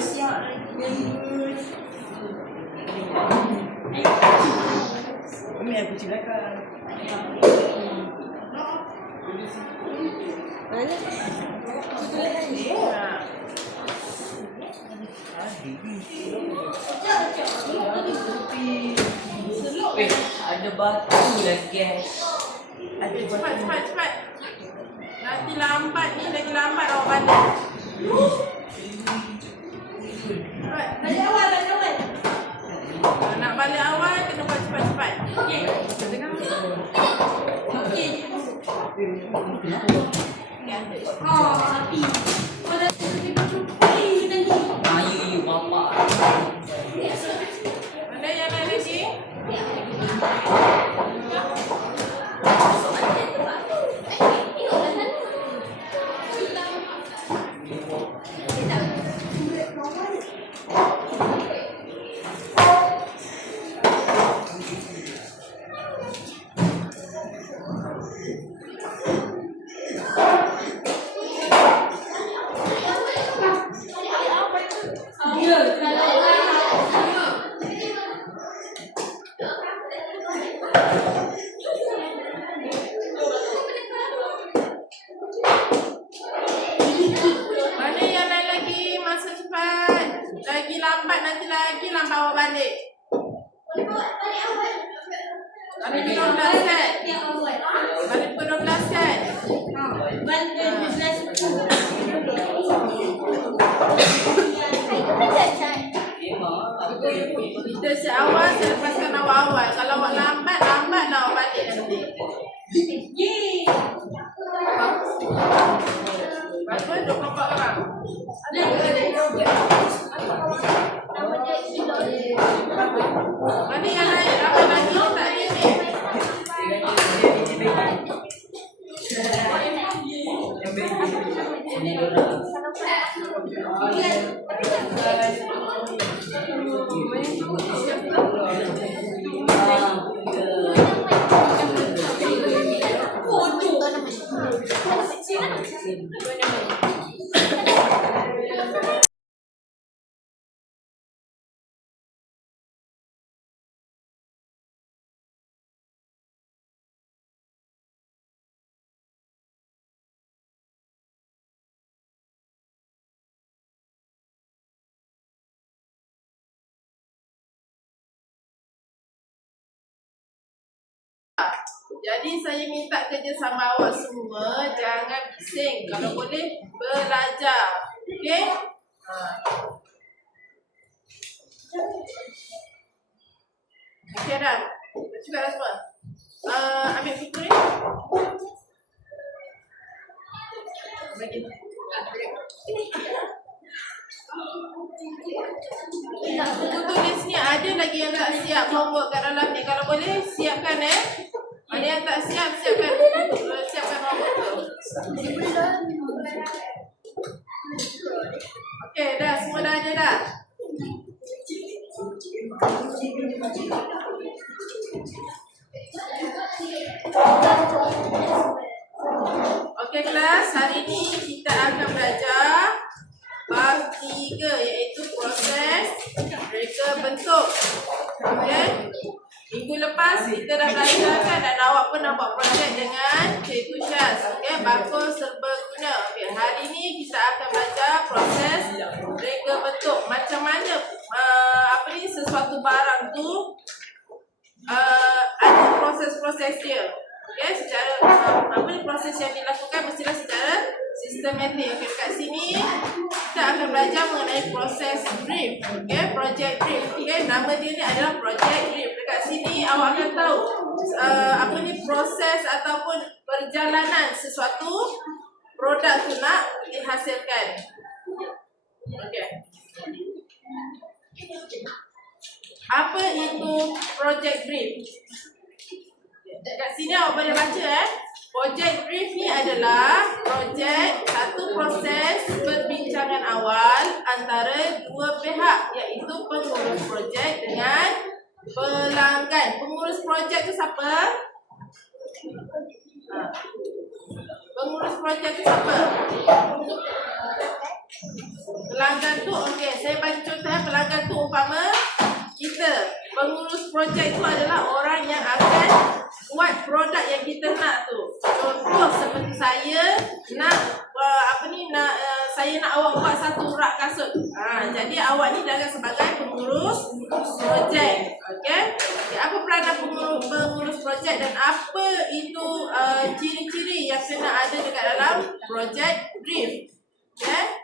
siap lagi. Ambil aku cilakan. Mana? Ada batu lah guys. Ada Cepat. Nanti lambat ni, lagi lambat awak balik. Cepat. Dari awal. Nak balik awal, kena buat cepat-cepat. Okey. Tengah. Okey. Api. Pada you bapak. Ada yang lain lagi? Mana yang lain lagi? Masa cepat. Lagi lambat, nanti lagi lambat awak balik. Balik pukul 12 kan? Balik pukul 12 kan? Kita siap awal, saya lepaskan awal-awal. Kalau awak lambat lah awak balik nanti. Berapa? 24 orang? Mana yang lain? Apa lagi tak ada ni? Jadi saya minta kerjasama awak semua, jangan bising. Kalau boleh, belajar. Okey? Okey dah? Cukup dah semua? Ambil buku ni. Bagi. Buku tulis ni ada lagi yang tak siap homework kat dalam ni. Kalau boleh, siapkan Ada yang tak siap, siapkan homework tu. Okey, dah. Semua dah ada dah? Okey kelas, hari ni kita akan belajar bab 3 iaitu proses reka bentuk. Okey. Minggu lepas kita dah belajar kan, dan awak pun nak buat projek dengan Cikgu Syaz. Okey, bakul serbaguna. Okey, hari ni kita akan belajar proses reka bentuk. Macam mana sesuatu barang tu ada proses-proses dia. Okey, secara proses yang dilakukan mestilah secara sistematik. Okey, kat sini kita akan belajar mengenai proses brief. Okey, project brief. Okey, nama dia ni adalah project brief. Dekat sini awak akan tahu proses ataupun perjalanan sesuatu produk tu nak dihasilkan. Okey. Apa itu project brief? Dekat sini awak boleh baca Project brief ni adalah satu proses perbincangan awal antara dua pihak, iaitu pengurus projek dengan pelanggan. Pengurus projek tu siapa? Pengurus projek tu siapa? Pelanggan tu, okey. saya bagi contoh pelanggan tu umpama kita. Pengurus projek tu adalah orang yang akan buat produk yang kita nak tu. Contoh seperti saya nak saya nak awak buat satu rak kasut. Jadi awak ni adalah sebagai pengurus projek. Okey. Apa peranan pengurus projek dan apa itu ciri-ciri yang kena ada dekat dalam projek brief. Okey.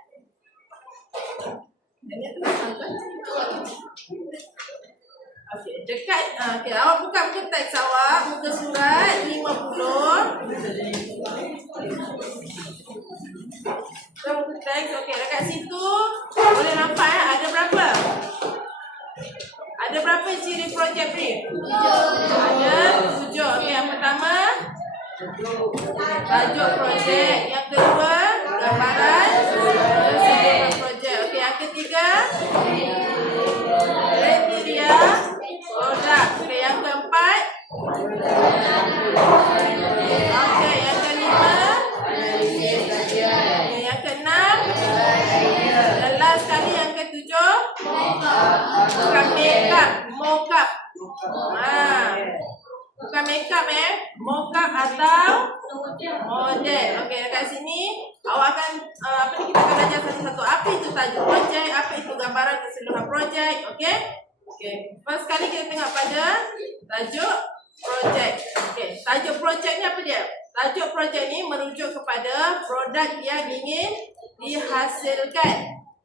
Okey, dekat awak buka muka teks awak, muka surat 50. Muka teks, okey, dekat situ boleh nampak ada berapa? Ada berapa ciri projek brief? Ada 7. Okey, yang pertama tajuk projek, yang kedua gambaran keseluruhan projek. Okey, yang ketiga kriteria produk. Okey, yang keempat. Okey, yang kelima. Okey, yang keenam. Dan last sekali yang ketujuh. Bukan makeup, mockup. Bukan makeup mockup atau model. Okey, dekat sini awak akan kita akan belajar satu-satu apa itu tajuk projek, apa itu gambaran keseluruhan projek. Okey. Okey. First kali kita tengok pada tajuk projek. Okey, tajuk projek ni apa dia? Tajuk projek ni merujuk kepada produk yang ingin dihasilkan.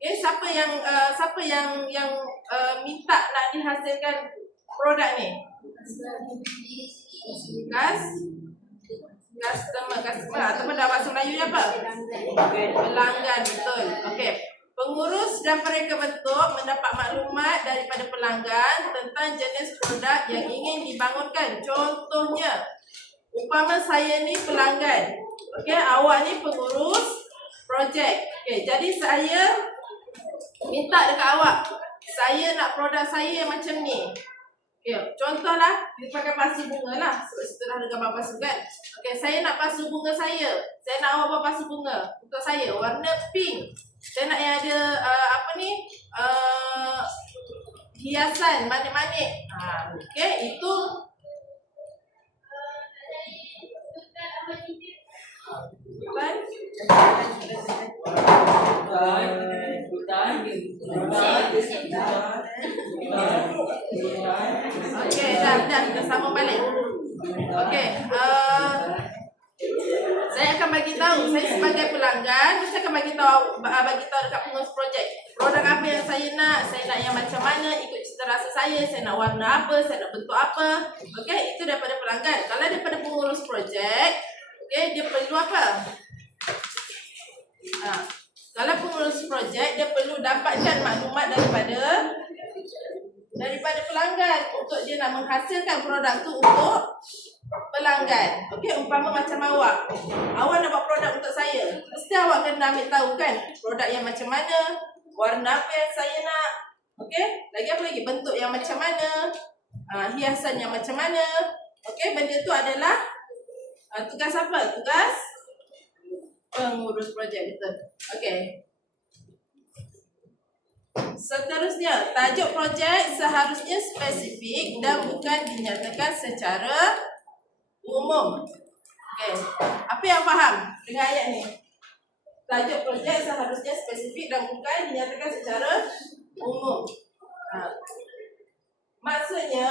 Okey, siapa yang minta nak dihasilkan produk ni? Customer ataupun dalam bahasa Melayu ni apa? Pelanggan, betul. Okey. Pengurus dan mereka bentuk mendapat maklumat daripada pelanggan tentang jenis produk yang ingin dibangunkan. Contohnya, umpama saya ni pelanggan. Okey, awak ni pengurus projek. Okey, jadi saya minta dekat awak, saya nak produk saya macam ni. Okay, contohlah, kita pakai pasu bunga lah. Sebab situ dah ada gambar pasu kan. Okay, saya nak pasu bunga saya. Saya nak awak buat pasu bunga untuk saya. Warna pink. Saya nak yang ada, hiasan, manik-manik. Okay, itu. Okey, dah sambung balik. Okey, saya akan bagi tahu, saya sebagai pelanggan, saya akan bagi tahu dekat pengurus projek. Produk apa yang saya nak yang macam mana, ikut cita rasa saya nak warna apa, saya nak bentuk apa. Okey, itu daripada pelanggan. Kalau daripada pengurus projek, okey, dia perlu apa? Kalau pengurus projek, dia perlu dapatkan maklumat daripada pelanggan untuk dia nak menghasilkan produk tu untuk pelanggan. Okey, umpama macam awak nak buat produk untuk saya, mesti awak kena ambil tahu kan produk yang macam mana, warna apa yang saya nak. Okey, apa lagi, bentuk yang macam mana, hiasan yang macam mana. Okey, benda tu adalah tugas apa? Tugas pengurus projek, betul. Okey. Seterusnya, tajuk projek seharusnya spesifik dan bukan dinyatakan secara umum. Okey. Apa yang faham dengan ayat ni? Tajuk projek seharusnya spesifik dan bukan dinyatakan secara umum. Maksudnya,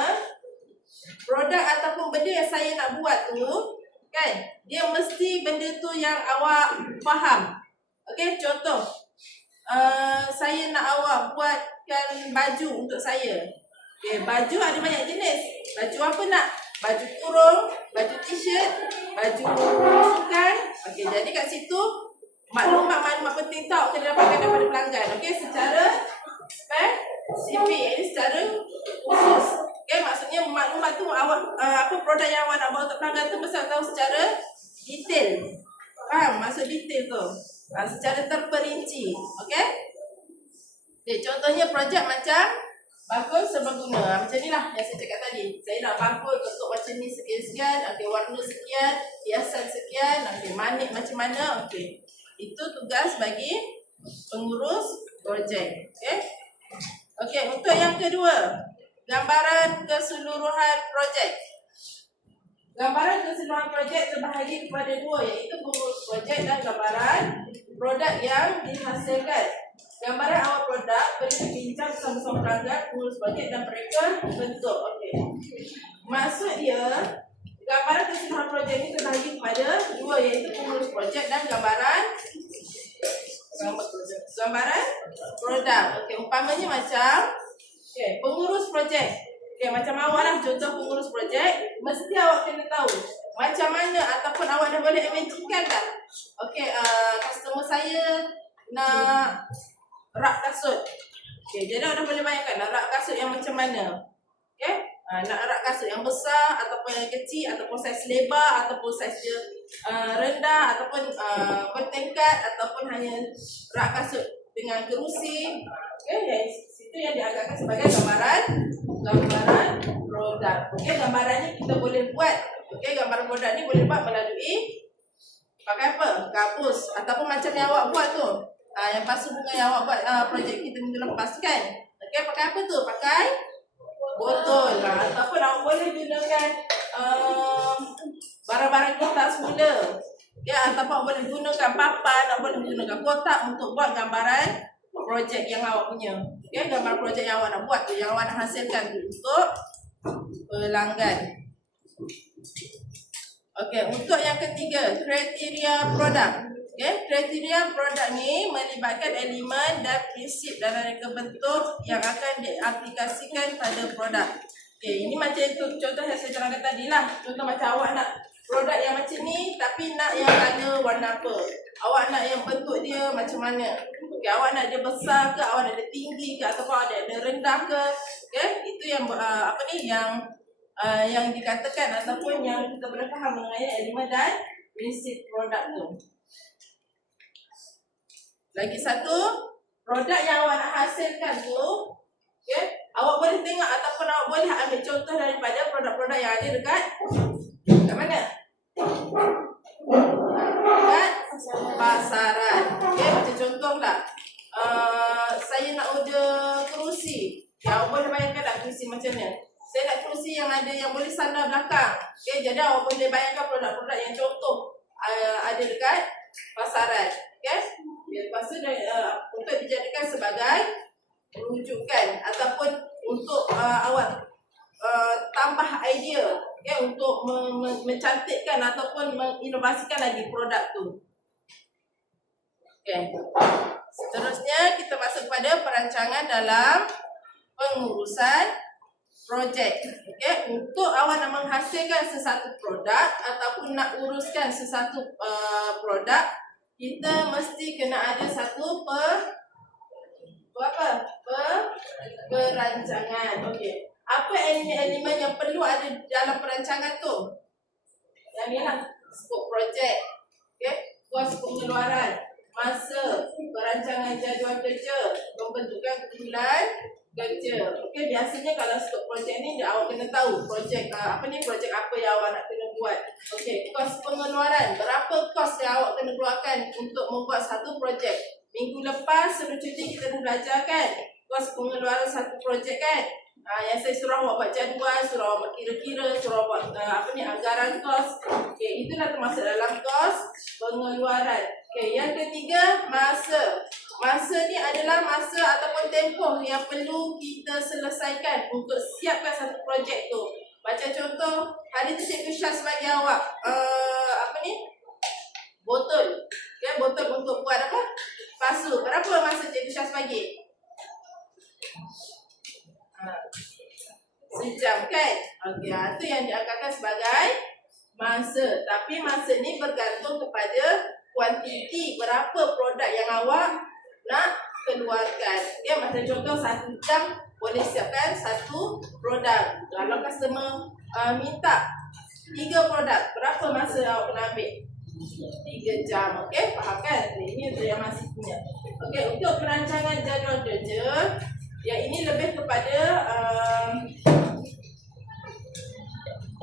produk ataupun benda yang saya nak buat tu, kan, dia mesti benda tu yang awak faham. Okey, contoh, saya nak awak buatkan baju untuk saya. Okay, baju ada banyak jenis. Baju apa nak? Baju kurung, baju t-shirt, baju sukan. Okey, jadi kat situ maklumat-maklumat penting tau kena dapatkan daripada pelanggan. Okey, secara spesifik, ini secara khusus. Okey, maksudnya maklumat tu awak produk yang awak nak buat untuk pelanggan tu mesti tahu secara detail. Faham maksud detail tu? Secara terperinci. Okey? Okay, contohnya projek macam bakul serbaguna. Macam ni lah yang saya cakap tadi. Saya nak bakul bentuk macam ni sekian-sekian. Okay, warna sekian, hiasan sekian. Okay, manik macam mana. Okay. Itu tugas bagi pengurus projek. Okay? Okey, untuk yang kedua, gambaran keseluruhan projek. Gambaran keseluruhan projek terbahagi kepada dua, iaitu pengurus projek dan gambaran produk yang dihasilkan. Gambaran awal produk perlu dibincang bersama-sama pelanggan, pengurus projek dan mereka bentuk. Okey. Maksud dia, gambaran keseluruhan projek ini terbahagi kepada dua, iaitu pengurus projek dan gambaran produk. Okey, umpamanya macam pengurus projek. Okey, macam awak lah, contoh pengurus projek, mesti awak kena tahu macam mana ataupun awak dah boleh imagine dah. Okey, customer saya nak rak kasut. Okey, jadi awak dah boleh bayangkan nak rak kasut yang macam mana. Okey, nak rak kasut yang besar ataupun yang kecil, ataupun saiz lebar, ataupun saiz dia rendah, ataupun bertingkat, ataupun hanya rak kasut dengan kerusi. Okey, yang situ yang dianggapkan sebagai gambaran produk. Okey, gambaran ni kita boleh buat. Okey, gambaran produk ni boleh buat melalui pakai apa? Gabus ataupun macam yang awak buat tu. Yang pasu bunga yang awak buat projek kita minggu lepas kan. Okey, pakai apa tu? Pakai botol. Ataupun awak boleh gunakan barang-barang kertas mula. Ya, ataupun awak boleh gunakan papan, awak boleh gunakan kotak untuk buat gambaran projek yang awak punya. Okay, gambar projek yang awak nak buat tu, yang awak nak hasilkan tu untuk pelanggan. Okey, untuk yang ketiga, kriteria produk. Okey, kriteria produk ni melibatkan elemen dan prinsip dan aneka bentuk yang akan diaplikasikan pada produk. Okey, ini macam itu contoh yang saya terangkan tadi lah. Contoh macam awak nak produk yang macam ni tapi nak yang colour warna apa? Awak nak yang bentuk dia macam mana? Okey, awak nak dia besar ke, awak nak dia tinggi ke, ataupun awak nak dia rendah ke? Okey, itu yang yang dikatakan ataupun yang kita boleh faham mengenai elemen dan prinsip produk tu. Lagi satu, produk yang awak nak hasilkan tu, okey, awak boleh tengok ataupun awak boleh ambil contoh daripada produk-produk yang ada dekat mana? Dekat pasaran. Okey, macam contohlah, saya nak order kerusi. Ya, awak boleh bayangkan tak kerusi macam mana? Saya nak kerusi yang ada yang boleh sandar belakang. Okey, jadi awak boleh bayangkan produk-produk yang contoh ada dekat pasaran. Okey. Lepas tu untuk dijadikan sebagai rujukan ataupun untuk awak tambah idea, okay, untuk mencantikkan ataupun menginovasikan lagi produk tu. Okay. Seterusnya kita masuk pada perancangan dalam pengurusan projek. Okay. Untuk awak nak menghasilkan sesuatu produk ataupun nak uruskan sesuatu produk, kita mesti kena ada satu perancangan. Okey. Apa elemen-elemen yang perlu ada dalam perancangan tu? Yang ni lah, skop projek. Okey, kos pengeluaran, masa, perancangan jadual kerja, pembentukan kumpulan kerja. Okey, biasanya kalau skop projek ni awak kena tahu projek projek apa yang awak nak kena buat. Okey, kos pengeluaran, berapa kos yang awak kena keluarkan untuk membuat satu projek. Minggu lepas sebelum cuti kita dah belajar kan kos pengeluaran satu projek kan. Yang saya suruh awak buat jadual, suruh awak buat kira-kira, suruh awak buat anggaran kos. Okey, itu dah termasuk dalam kos pengeluaran. Okey, yang ketiga, masa. Masa ni adalah masa ataupun tempoh yang perlu kita selesaikan untuk siapkan satu projek tu. Macam contoh, hari tu Cikgu Syaz bagi awak botol. Okay, botol untuk buat apa? Pasu. Berapa masa Cikgu Syaz bagi? Sejam kan? Okey, itu yang diangkatkan sebagai masa. Tapi masa ni bergantung kepada kuantiti berapa produk yang awak nak keluarkan. Okay, macam contoh 1 jam boleh siapkan satu produk. Kalau customer minta 3 produk, berapa masa awak kena ambil? 3 jam. Okey, faham kan? Ini untuk yang masih punya. Okey, untuk perancangan jadual kerja, yang ini lebih kepada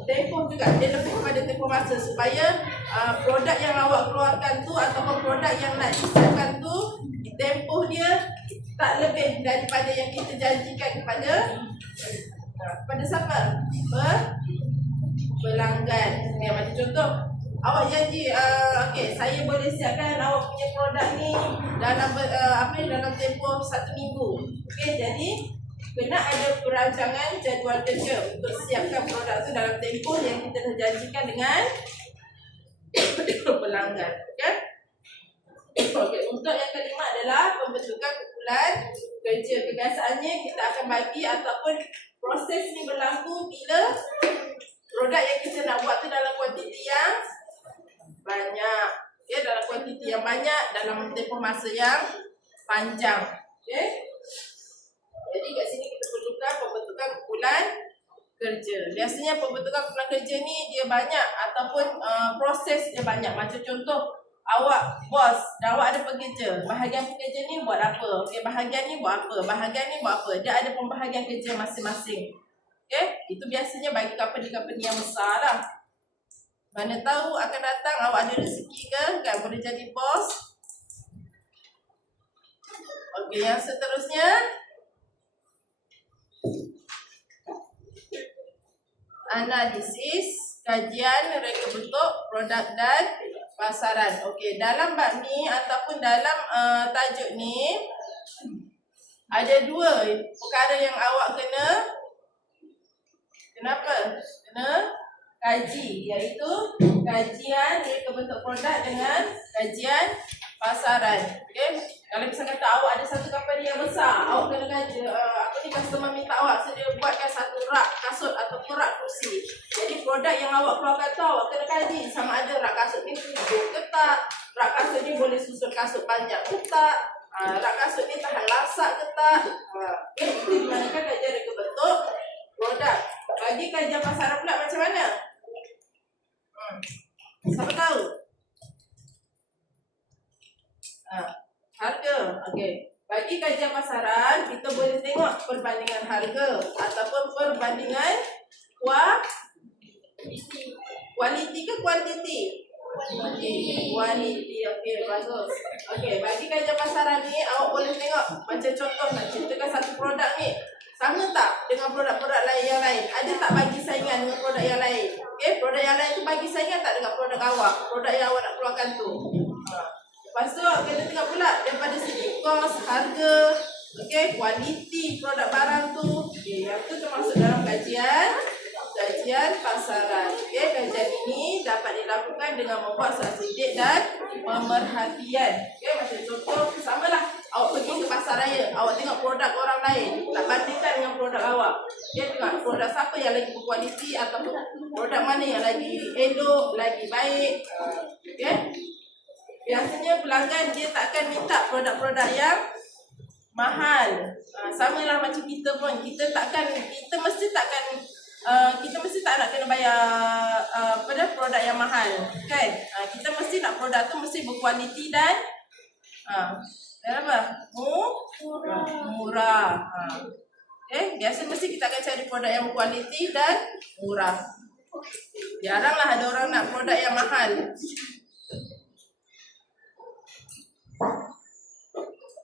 tempoh juga. Dia lebih kepada tempoh masa supaya produk yang awak keluarkan tu ataupun produk yang nak disiapkan tu, tempoh dia tak lebih daripada yang kita janjikan kepada siapa? Pelanggan. Okay, macam contoh, awak janji, okey, saya boleh siapkan awak punya produk ni dalam dalam tempoh 1 minggu. Okey, jadi kena ada perancangan jadual kerja untuk siapkan produk tu dalam tempoh yang kita dah janjikan dengan pelanggan. Okey. Okey, untuk yang kelima adalah pembentukan kumpulan kerja. Kebiasaannya kita akan bagi ataupun proses ni berlaku bila produk yang kita nak buat tu dalam kuantiti yang banyak. Okay, dalam kuantiti yang banyak dalam tempoh masa yang panjang. Okay. Jadi kat sini kita perlukan pembentukan kumpulan kerja. Biasanya pembentukan kumpulan kerja ni dia banyak ataupun proses dia banyak. Macam contoh, awak bos, dah awak ada pekerja. Bahagian pekerja ni buat apa? Okey, bahagian ni buat apa? Bahagian ni buat apa? Dia ada pembahagian kerja masing-masing. Okey, itu biasanya bagi company-company yang besar lah. Mana tahu akan datang awak ada rezeki ke, kan boleh jadi bos. Okey, yang seterusnya analisis, kajian, reka bentuk, produk dan pasaran. Okey, dalam bab ni ataupun dalam tajuk ni ada 2 perkara yang awak kena kaji, iaitu kajian reka bentuk produk dengan kajian pasaran. Okey, kalau misalnya kata awak ada satu company yang besar, awak kena kaji customer minta awak sedia buatkan satu rak kasut atau rak kursi. Jadi produk yang awak keluarkan tu awak kena kaji sama ada rak kasut ni tujuh ke tak, rak kasut ni boleh susun kasut banyak ke tak, rak kasut ni tahan lasak ke tak. Okey, itu dimanakan kajian reka bentuk produk. Bagi kajian pasaran pula macam mana? Siapa tahu? Harga. Okey. Bagi kajian pasaran, kita boleh tengok perbandingan harga ataupun perbandingan kualiti ke kuantiti? Kualiti. Okey, bagus. Okey, bagi kajian pasaran ni awak boleh tengok macam contoh nak ciptakan satu produk ni. Sama tak dengan produk-produk lain yang lain? Ada tak bagi saingan dengan produk yang lain? Okey, produk yang lain tu bagi saingan tak dengan produk awak? Produk yang awak nak keluarkan tu. Lepas tu kena tengok pula daripada segi kos, harga, okey, kualiti produk barang tu. Okey, yang tu termasuk dalam kajian pasaran. Okey, kajian ini dapat dilakukan dengan membuat strategi dan pemerhatian. Okey, macam contoh samalah awak pergi ke pasar raya, awak tengok produk orang lain, tak bandingkan dengan produk awak. Dia tengok produk siapa yang lagi berkualiti ataupun produk mana yang lagi elok, lagi baik. Okey. Biasanya pelanggan dia takkan minta produk-produk yang mahal. Samalah macam kita pun, kita mesti tak nak kena bayar produk yang mahal, kan? Kita mesti nak produk tu mesti berkualiti dan murah. Biasa mesti kita akan cari produk yang berkualiti dan murah. Jaranglah ada orang nak produk yang mahal.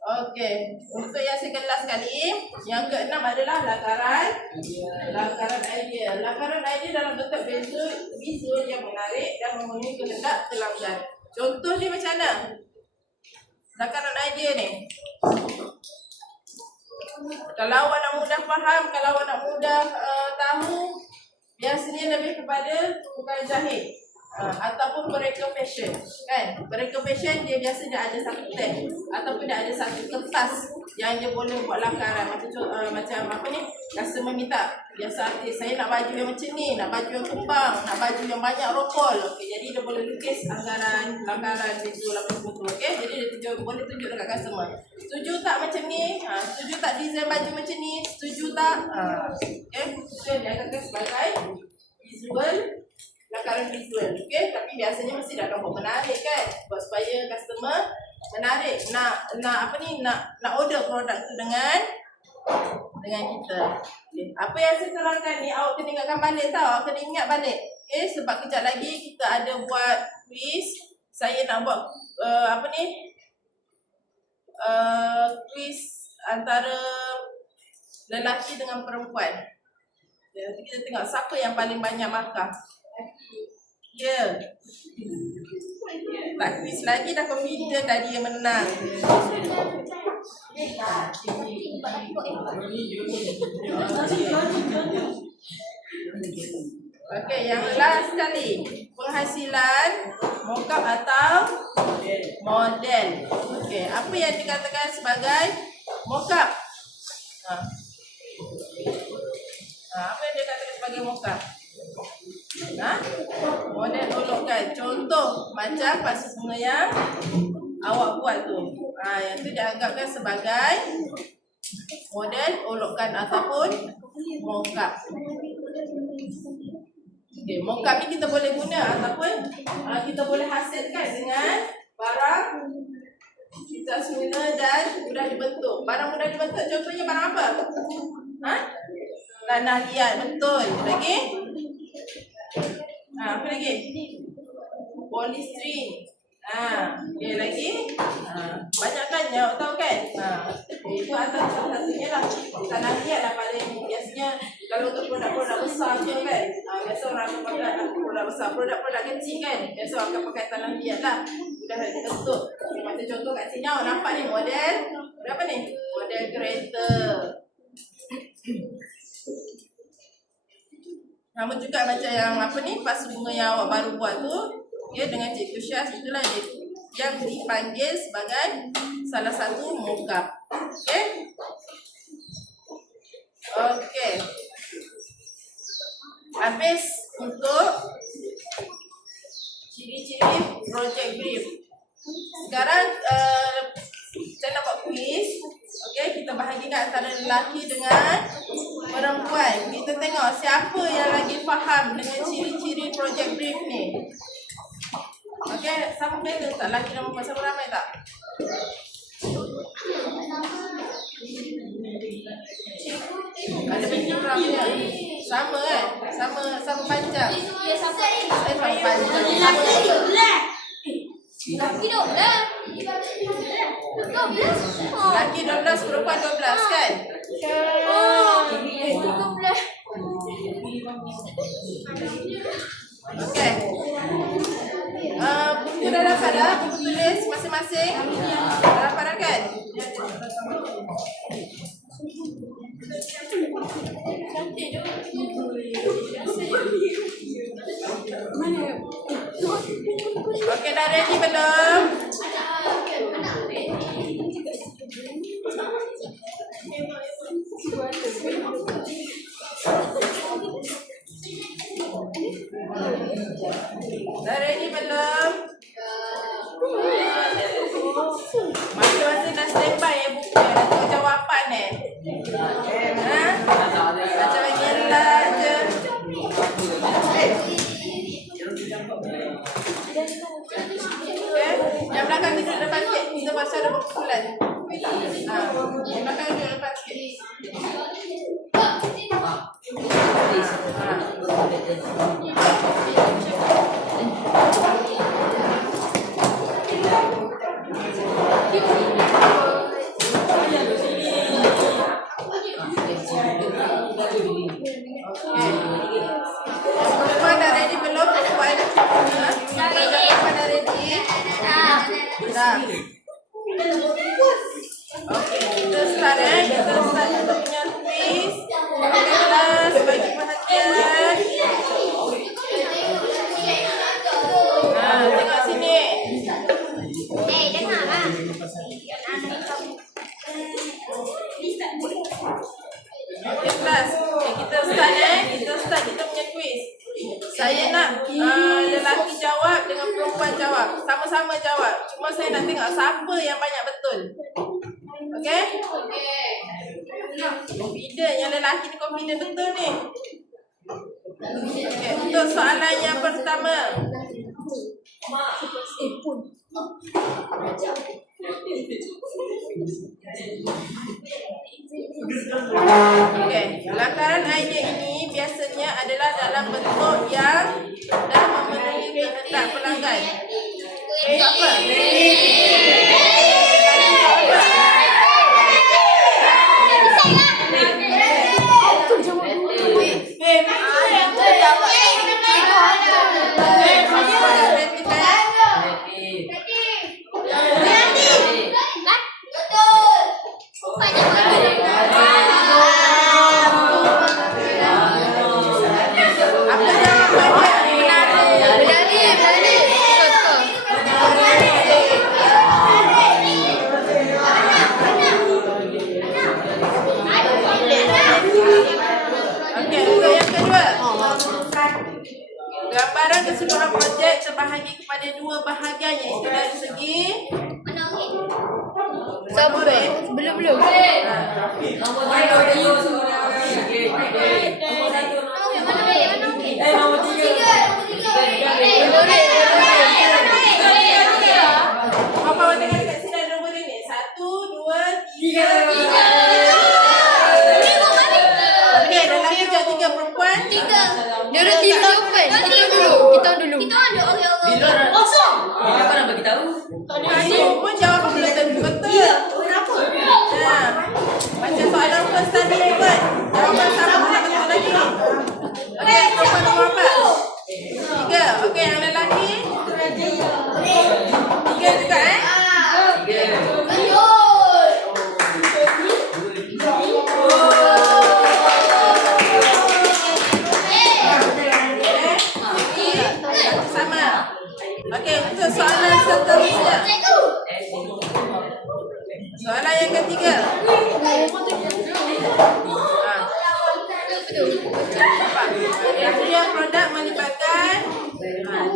Okey, untuk yang sekelas sekali, yang keenam adalah lakaran idea. Lakaran idea dalam bentuk visual yang menarik dan memenuhi kehendak pelanggan. Contoh dia macam mana? Lakaran idea ni. Kalau awak nak mudah faham, kalau awak nak mudah tahu, biasanya lebih kepada tukang jahit. Ataupun mereka fashion, kan? Mereka fashion dia biasanya ada satu tag ataupun dia ada satu kertas yang dia boleh buat lakaran. Macam apa ni? Customer minta, biasa artis, saya nak baju yang macam ni, nak baju yang kembang, nak baju yang banyak rokol. Okey, jadi dia boleh lukis anggaran, lakaran visual apa semua tu. Okey, jadi dia boleh tunjuk dekat customer. Setuju tak macam ni? Setuju tak design baju macam ni? Setuju tak? Okey, so dia akan sebagai visual, lakaran visual. Okey, tapi biasanya mesti dah akan buat menarik, kan? Buat supaya customer menarik nak order produk tu dengan kita. Okay. Apa yang saya terangkan ni awak kena ingatkan balik tau. Awak kena ingat balik. Okey, sebab kejap lagi kita ada buat quiz. Saya nak buat quiz antara lelaki dengan perempuan. Nanti kita tengok siapa yang paling banyak markah. Ya. Tak quiz lagi dah confident tadi yang menang. Okey, yang last sekali. Penghasilan mockup atau model. Okey, apa yang dikatakan sebagai mockup? Apa yang dikatakan sebagai mockup? Model olokkan. Contoh macam pasu bunga yang awak buat tu. Yang tu dianggapkan sebagai model olokkan ataupun mockup. Okay, mockup ni kita boleh guna ataupun kita boleh hasilkan dengan barang kita semula dan mudah dibentuk. Barang mudah dibentuk contohnya barang apa? Tanah liat, betul. Lagi? Apa lagi? Polystyrene. Okay, lagi? Banyak kan yang awak tahu kan? Itu antara salah satunya lah. Tanah liat lah paling biasanya kalau untuk produk-produk besar je kan. Biasa orang akan pakai produk besar. Produk-produk kecil kan, biasa orang akan pakai tanah liat lah. Mudah dibentuk. Macam contoh kat sini awak nampak ni model apa ni? Model kereta. Sama juga macam yang apa ni, pasu bunga yang awak baru buat tu, dia dengan Cikgu Syah, itulah dia yang dipanggil sebagai salah satu mockup. Okey. Okey. Habis untuk ciri-ciri project brief. Sekarang saya nak buat quiz. Okey, kita bahagikan antara lelaki dengan perempuan. Kita tengok siapa yang lagi faham dengan ciri-ciri project brief ni. Okey, sama beza tak lelaki dan perempuan? Sama ramai tak? Ada benda ramai. Sama kan? Sama panjang. Sama panjang. Laki 12. Laki 12, perempuan 12 kan? Okey. Buku dah dapat dah? Buku tulis masing-masing? Dah dapat dah kan? Okey, dah ready belum? Dah ready belum? Masing-masing dah standby buku dah tengok jawapan macam gila je. Yang belakang ni duduk depan sikit. Kita baca ada berkumpulan. Yang belakang duduk depan sikit. Perempuan dah ready belum? Perempuan dah ready? Dah. Okey, kita start Kita start kita punya quiz. Kelas bagi perhatian. Tengok sini. Dengar lah. Okey kelas. Kita start kita punya quiz. Saya nak lelaki jawab dengan perempuan jawab. Sama-sama jawab. Cuma saya nak tengok siapa yang banyak betul. Okey? Confident, yang lelaki ni confident betul ni. Okey, untuk soalan yang pertama. Okey, lakaran idea ini biasanya adalah dalam bentuk yang dah memenuhi kehendak pelanggan. Apa? terbahagi kepada dua bahagian, iaitu dari segi Siapa? Belum. Nombor tiga seorang. Nombor tiga. Apa awak tengok kat sini ada nombor ni? 1, 2, 3. Okey, lelaki jawab 3, perempuan. Dia ada tim jawapan. Kita dulu. Bila kau nak bagi tahu? Kamu pun jawab belum tentu betul. Kenapa? Macam soalan first tadi buat. Jawapan sama tak betul lagi. Okey, perempuan nombor apa? 3. Okey, yang lelaki? 3 juga sama. Okey, untuk soalan seterusnya. Soalan yang ketiga. Kriteria produk melibatkan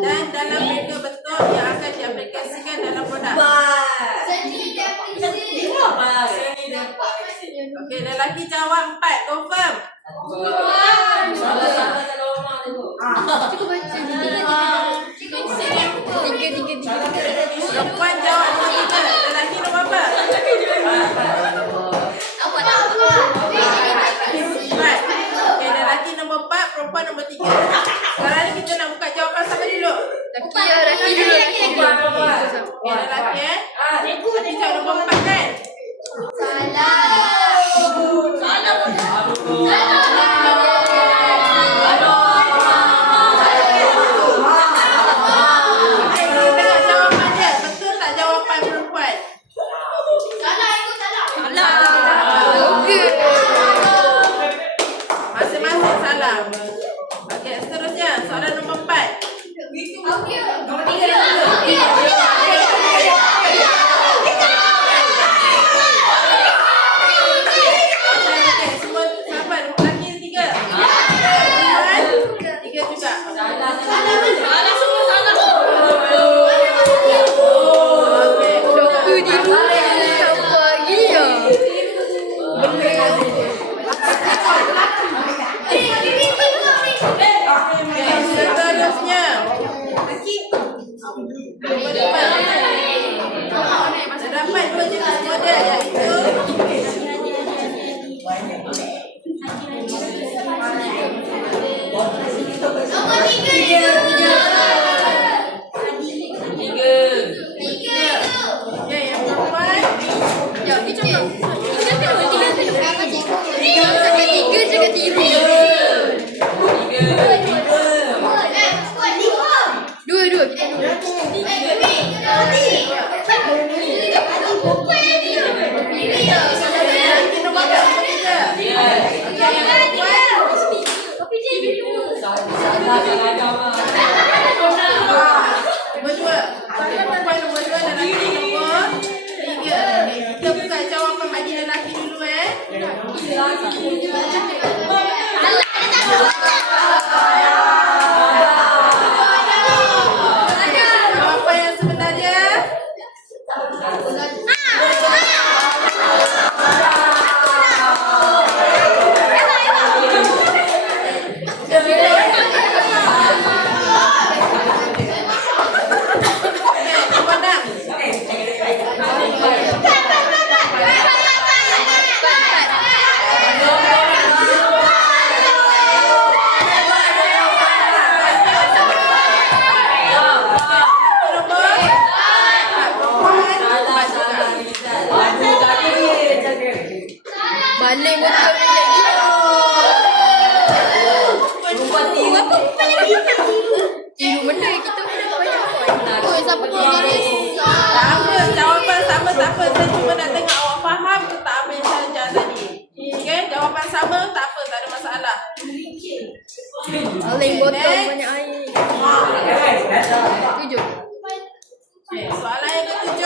dan dalam reka bentuk yang akan diaplikasikan dalam produk. Okey, lelaki jawab 4, confirm. Perempuan jawab 3, lelaki nombor apa? 4. Okey, lelaki nombor 4, perempuan nombor 3. Sekarang ni kita nak buka jawapan sama dulu. Lelaki dulu. Okey, lelaki Lelaki jawab nombor 4 kan? Kita tengok jawapan dia. Betul tak jawapan perempuan? Masing-masing salah. Okey, seterusnya soalan nombor 4. Semua sahabat lelaki 3. Perempuan 3 juga. Okey, Doktor di rumah. Siapa lagi ya? seterusnya. Terdapat 2 jenis model, iaitu yang perempuan. Dua. Lelaki nombor 3. Yang perempuan. Nombor 2. Perempuan nombor 2, lelaki nombor 3. Kita buka jawapan bagi lelaki dulu Jawapan yang sebenarnya. Balik motor ni lagi. Tiru benda kita benda banyak. Oh, siapa garis? Tak apa, jawapan sama tak apa. Saya cuma nak tengok awak faham ke tak apa yang saya ajar tadi. Okay, jawapan sama tak apa, tak ada masalah. Balik botol banyak air. 7. Okay, soalan yang ke-7.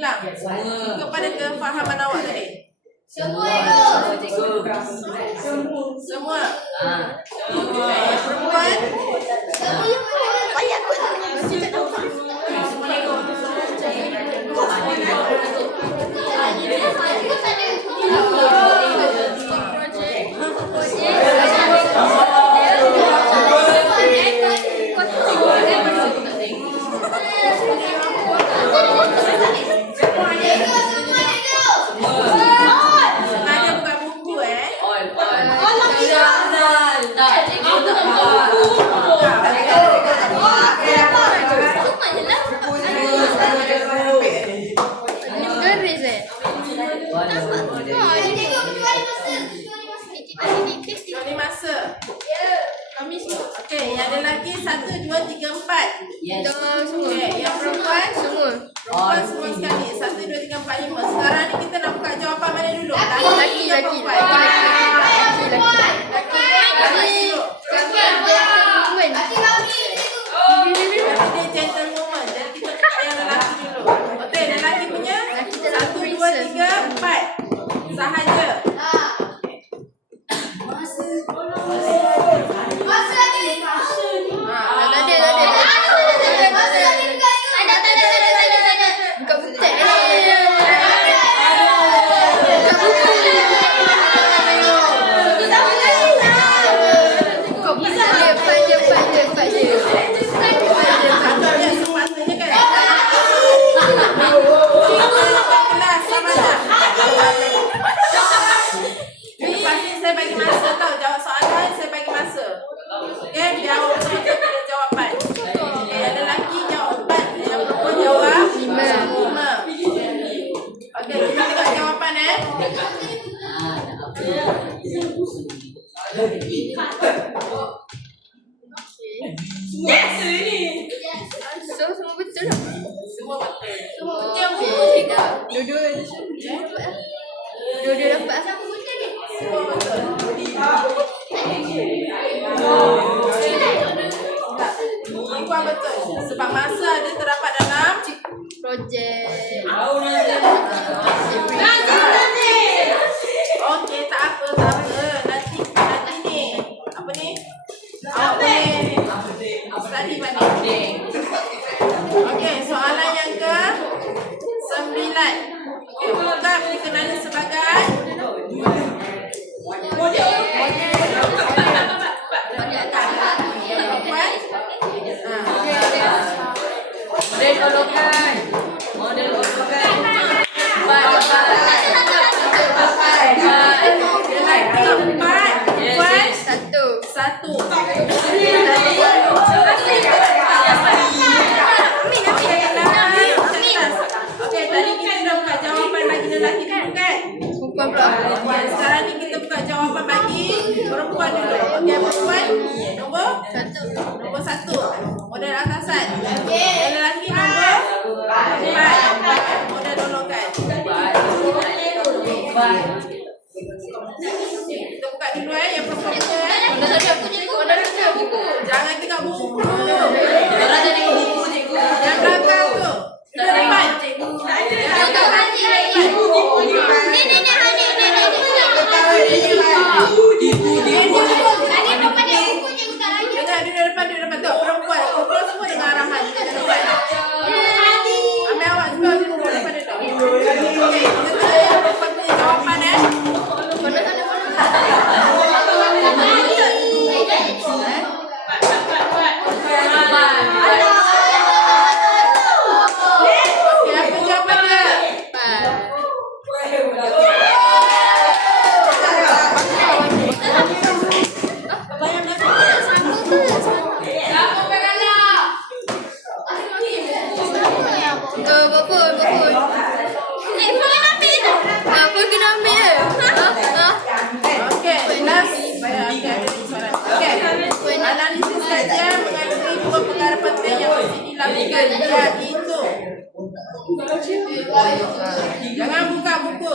ulang. Ikut pada kefahaman awak tadi. Semua cikgu. Semua. Yang perempuan. Sengaja buka buku Tak, cikgu tak buka. Garis Kami masa. Okey, yang lelaki 1, 2, 3, 4. Yes. Okey, yang perempuan Semua. perempuan semua sekali. 1, 2, 3, 4, 5. Sekarang ni kita nak buka jawapan mana dulu? Laki Laki, ke perempuan? Dia gentlewoman. Jadi kita buka yang lelaki dulu. Okey, lelaki punya 1, 2, 3, 4. Sahaja. Buka butek. Buka butek. Empat je. Sepatutnya kan. Kelas sama tak? Lepas ni saya bagi masa tau. Jawab soalan, saya bagi masa. Okey, jawab betul pilih jawapan. Yang lelaki jawab 4, yang perempuan jawab 5. Okey, kita tengok jawapan So semua betul tak? Semua betul. Dua-dua dapat. Semua betul. Lingkuan betul. Sebab masa ada terdapat dalam Projek. okey, tak apa. Nanti ni. Apa ni? Awak boleh study balik. Okey, soalan yang ke-9. Okey, buka dikenali sebagai Model olokan. lelaki 4, perempuan Satu. 1. Okey, tadi kita dah buka jawapan bagi lelaki dulu kan? Perempuan pula. Sekarang ni kita buka jawapan bagi perempuan dulu. Okey, perempuan nombor Satu. nombor 1. Model atasan. Yang lelaki nombor 4. Model dolokan. Kita buka dulu yang perempuan punya. Jangan tengok buku. Orang jadi buku cikgu. Yang belakang tu. Yang depan. Yang depan. Dengar duduk depan tu. Perempuan. Perempuan semua dengan arahan. Duduk depan. Ambil awak semua duduk depan tu. Okey, kita tengok yang perempuan punya jawapan Okey, apa jawapan dia? Apa kena ambil? Okey, last. Okey, analisis saja mengandungi 2 perkara penting yang mesti dilakukan, iaitu jangan buka buku.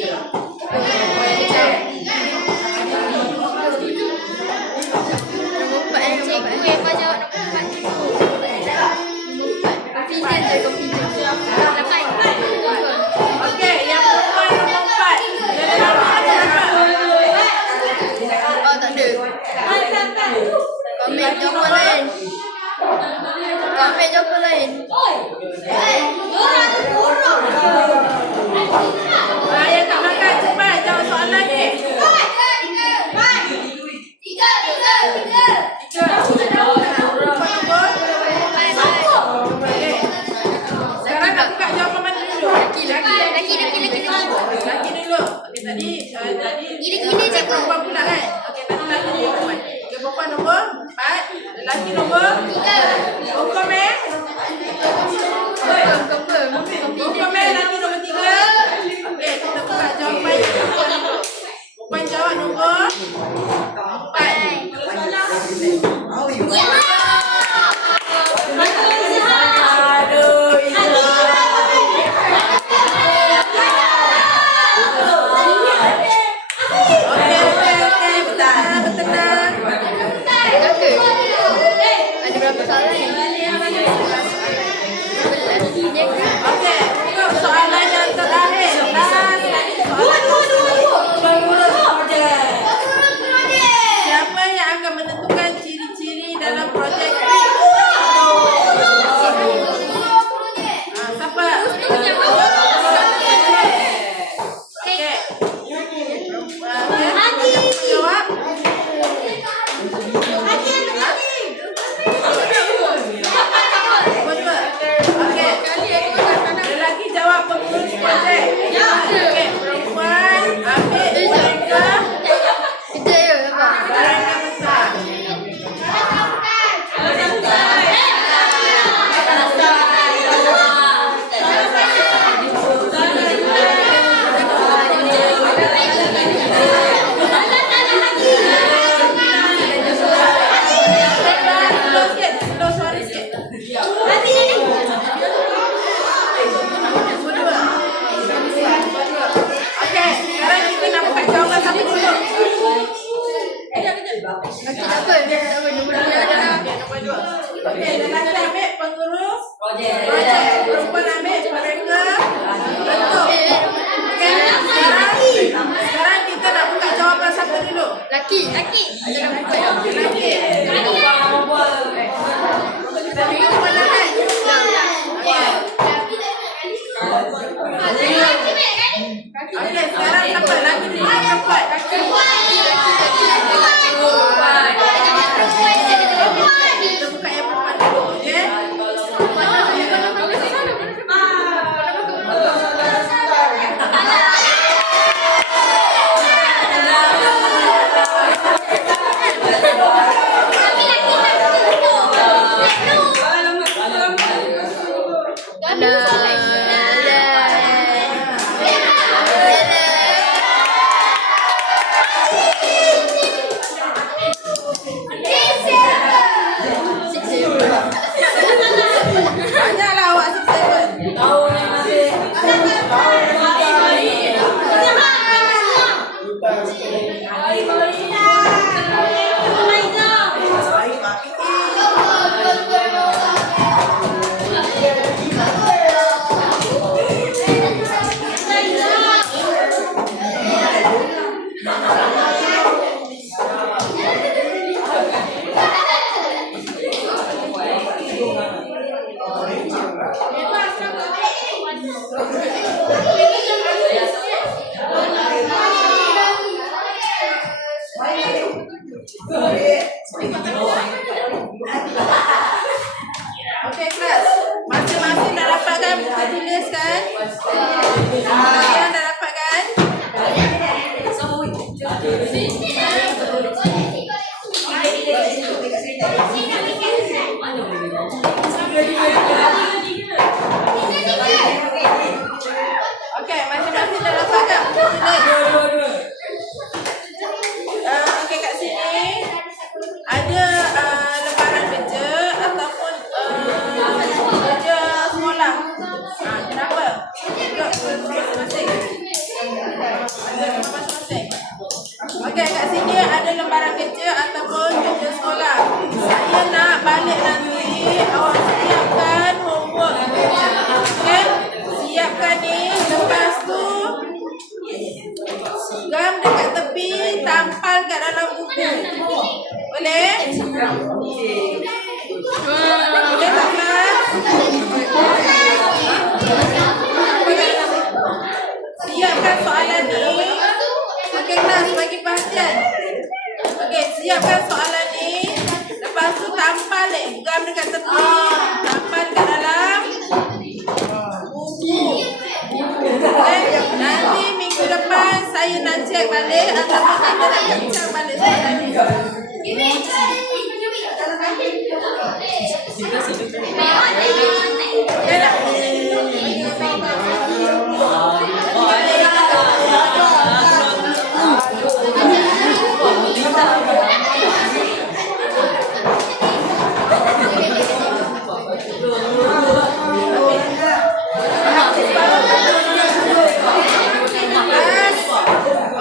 Nombor 4 eh. Cikgu Eva jawab nombor 4. Nombor 4. Confident je, confident. 8. Okey, yang perempuan nombor 4. Dari lelaki nombor berapa? Oh, tak ada. Kau ambil jawapan lain. Kau ambil jawapan lain. Yang kat belakang cepat jawab soalan ni. Tiga. Okey. Sekarang nak buka jawapan mana dulu? Laki. Laki dulu. Okey, tadi Gini, cikgu. perempuan pula kan? Okey, tadi laki nombor perempuan. Okey, perempuan nombor 4, lelaki nombor 3. Confirm eh? Confirm eh lelaki nombor 3. Okey, kita buka jawapan perempuan dulu. Perempuan jawab nombor 4. Aduh, Okey, bertenang. Ada berapa soalan ni? 11. Okey, untuk soalan yang terakhir. Siapa yang akan menentukan ciri-ciri dalam projek ini? Siapa? Okey. Jawab. Okey. Lelaki jawab pengurus projek. Okey, perempuan ambil mereka Kita ya, apa? barang yang besar. Slow suara sikit. Okey, sekarang kita nak buka jawapan satu dulu. Laki tak apa. Nombor 2 ada. Nombor 2. Okey, lelaki ambil pengurus Projek. projek, perempuan ambil mereka bentuk. Okey, sekarang kita nak buka jawapan satu dulu. Laki. Ada nombor 4. Lelaki. Perempuan ambil. Okey, sekarang siapa? Lelaki dulu atau perempuan? Kita buka yang perempuan dulu, okey? Banyaklah awak 6-7. Okey kelas, masing-masing dah dapatkan buku tulis kan? Kalian dah dapatkan? Okey, masing-masing dah dapatkan buku tulis? Okey, kat sini ada lembaran kerja ataupun kerja sekolah. Kenapa? Tengok masing-masing. balik ataupun kita nak bincang balik soalan ni. Okey tak?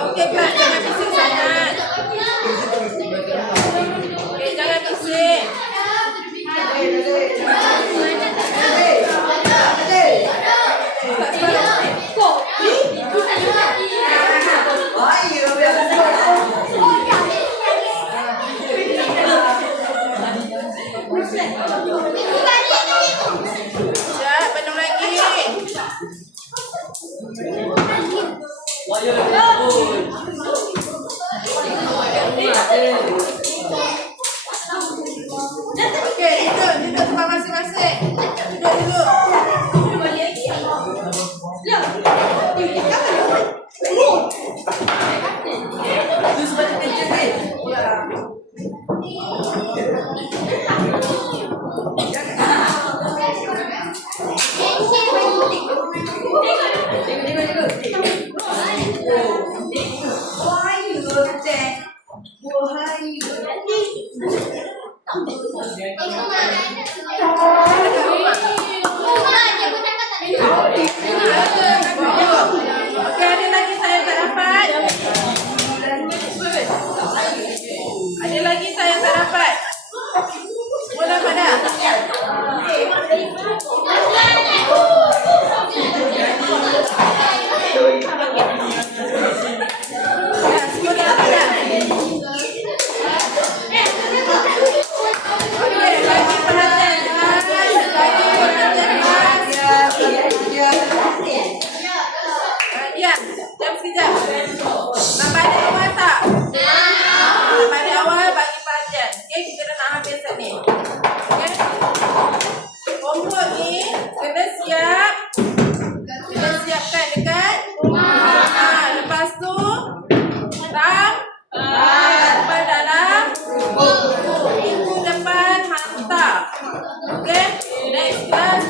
Okey kelas, jangan bising sangat. Okey, jangan bising. Sekejap, penuh lagi. Okey, duduk tempat masing-masing. Duduk dulu. Okey, ada lagi saya tak dapat? Ada lagi saya tak dapat? Semua dapat dah? Ya, semua dah dapat dah? Okey, lagi perhatian kelas. Lagi perhatian kelas. Diam, diam sekejap. Nampak ada awal tak? Nampak ada awal, bagi perhatian. Okey, kita dah nak habis kat ni. Okey. Homework ni kena siap. Kena siapkan dekat rumah. Lepas tu simpan dalam buku. Minggu depan hantar. Okey. Next class